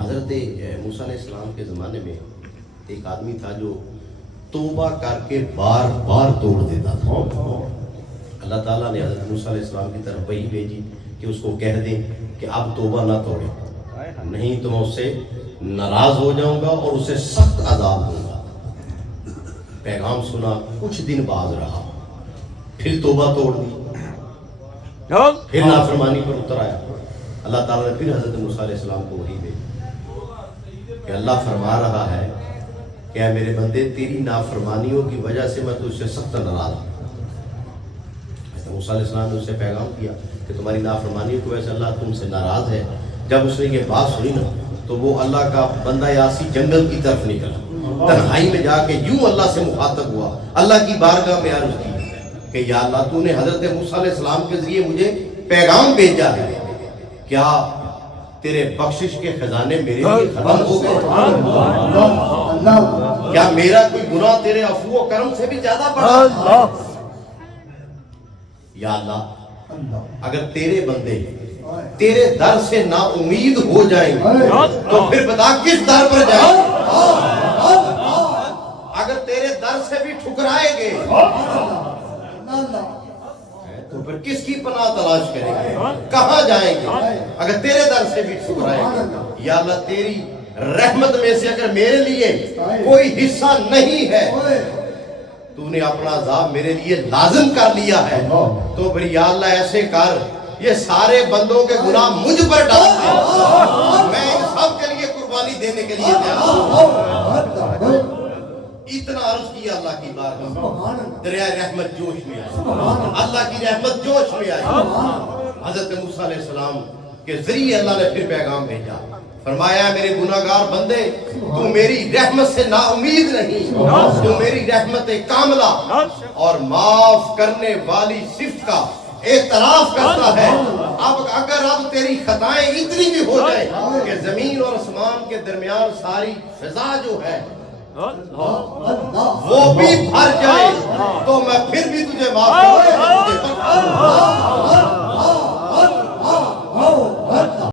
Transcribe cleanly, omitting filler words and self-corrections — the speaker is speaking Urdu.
حضرت موسیٰ علیہ السلام کے زمانے میں ایک آدمی تھا جو توبہ کر کے بار بار توڑ دیتا تھا. اللہ تعالیٰ نے حضرت موسیٰ علیہ السلام کی طرف وحی بھیجی کہ اس کو کہہ دیں کہ اب توبہ نہ توڑے, نہیں تو میں اس سے ناراض ہو جاؤں گا اور اسے سخت عذاب دوں گا. پیغام سنا, کچھ دن باز رہا, پھر توبہ توڑ دی, پھر نافرمانی پر اتر آیا. اللہ تعالیٰ نے پھر حضرت موسیٰ علیہ السلام کو وحی بھیجی کہ اللہ فرما رہا ہے کہ اے میرے بندے, تیری نافرمانیوں کی وجہ سے میں تجھ سے سخت ناراض ہوں. موسیٰ علیہ السلام نے اسے پیغام کیا کہ تمہاری نافرمانیوں کی وجہ سے اللہ تم سے ناراض ہے. جب اس نے یہ بات سنی نا تو وہ اللہ کا بندہ یاسی جنگل کی طرف نکلا, تنہائی میں جا کے یوں اللہ سے مخاطب ہوا, اللہ کی بارگاہ میں عرض کی کہ یا اللہ تو نے حضرت موسیٰ علیہ السلام کے ذریعے مجھے پیغام بھیجا ہے, کیا تیرے بخشش کے خزانے میرے لیے ختم ہو گئے؟ کیا میرا کوئی گناہ تیرے عفو و کرم سے بھی زیادہ بڑا؟ یا اللہ اگر تیرے بندے تیرے در سے نا امید ہو جائیں تو پھر بتا کس در پر جائیں؟ اگر تیرے در سے بھی ٹھکرائے گے تو پھر کس کی پناہ تلاش کریں گے, کہاں جائیں گے اگر تیرے در سے بھی ٹھکرائیں گے؟ یا اللہ تیری رحمت میں سے اگر میرے لیے کوئی حصہ نہیں ہے, تو نے اپنا عذاب میرے لیے لازم کر لیا ہے, تو پھر یا اللہ ایسے کر یہ سارے بندوں کے گناہ مجھ پر ڈال دے, میں ان سب کے لیے قربانی دینے کے لیے تیار. اتنا عرض کیا اللہ کی بارگاہ, دریائے رحمت جوش میں آئی, اللہ کی رحمت جوش میں آئی. حضرت موسیٰ علیہ السلام کے ذریعے اللہ نے پھر پیغام بھیجا, فرمایا میرے گناہگار بندے, تو میری رحمت سے نا امید نہیں, تو میری رحمت کاملہ اور معاف کرنے والی صفت کا اعتراف کرتا ہے. اب تیری خطائیں اتنی بھی ہو جائیں کہ زمین اور آسمان کے درمیان ساری فضا جو ہے وہ بھی بھر جائے, تو میں پھر بھی تجھے معاف